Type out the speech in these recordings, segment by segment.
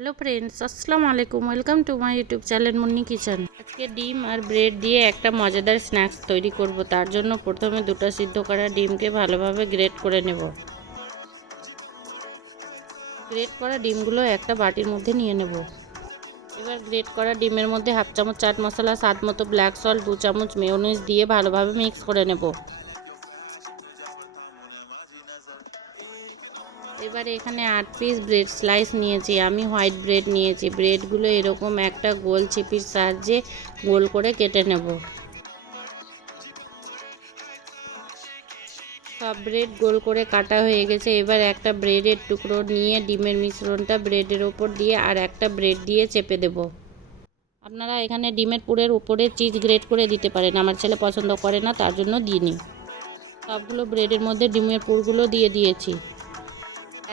Hello friends, আসসালামু আলাইকুম। Welcome to my YouTube channel Munni kitchen. আজকে ডিম আর ব্রেড দিয়ে একটা মজাদার স্ন্যাক্স তৈরি করব। তার জন্য প্রথমে দুটো সিদ্ধ করা ডিমকে ভালোভাবে গ্রেট করে নেব। গ্রেট করা ডিমগুলো একটা বাটির মধ্যে নিয়ে নেব। এবার গ্রেট করা ডিমের মধ্যে হাফ চামচ চাট মশলা, স্বাদ মতো ব্ল্যাক সল্ট, 2 চামচ মেয়োনিজ দিয়ে ভালোভাবে মিক্স করে নেব। এবারে এখানে 8 পিস ব্রেড স্লাইস নিয়েছি। আমি হোয়াইট ব্রেড নিয়েছি। ব্রেডগুলো এরকম একটা গোল চিপির সাহায্যে গোল করে কেটে নেব। সব ব্রেড গোল করে কাটা হয়ে গেছে। এবার একটা ব্রেডের টুকরো নিয়ে ডিমের মিশ্রণটা ব্রেডের ওপর দিয়ে আর একটা ব্রেড দিয়ে চেপে দেব। আপনারা এখানে ডিমের পুরের উপরে চিজ গ্রেট করে দিতে পারেন। আমার ছেলে পছন্দ করে না, তার জন্য দিইনি। সবগুলো ব্রেডের মধ্যে ডিমের পুরগুলো দিয়ে দিয়েছি।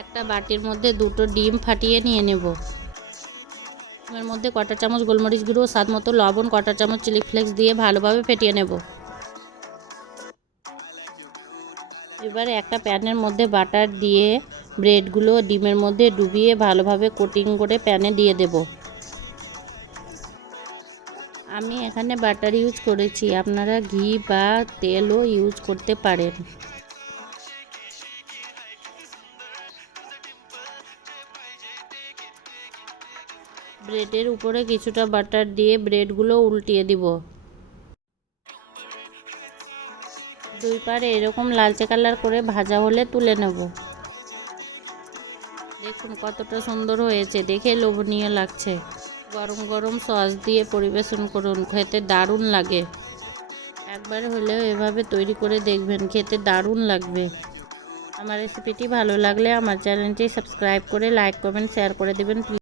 একটা বাটির মধ্যে দুটো ডিম ফাটিয়ে নিয়ে নেব। ডিমের মধ্যে কটা চামচ গোলমরিচ গুঁড়ো, স্বাদ মতো লবণ, কটা চামচ চিলি ফ্লেক্স দিয়ে ভালোভাবে ফেটিয়ে নেব। এবারে একটা প্যানের মধ্যে বাটার দিয়ে ব্রেডগুলো ডিমের মধ্যে ডুবিয়ে ভালোভাবে কোটিং করে প্যানে দিয়ে দেব। আমি এখানে বাটার ইউজ করেছি, আপনারা ঘি বা তেলও ইউজ করতে পারেন। ব্রেডের উপরে কিছুটা বাটার দিয়ে ব্রেডগুলো উল্টিয়ে দিব। দুই পারে এরকম লালচে কালার করে ভাজা হলে তুলে নেব। দেখুন কতটা সুন্দর হয়েছে, দেখে লোভনীয় লাগছে। গরম গরম সস দিয়ে পরিবেশন করুন, খেতে দারুণ লাগে। একবার হলেও এভাবে তৈরি করে দেখবেন, খেতে দারুণ লাগবে। আমার রেসিপিটি ভালো লাগলে আমার চ্যানেলটি সাবস্ক্রাইব করে লাইক কমেন্ট শেয়ার করে দেবেন।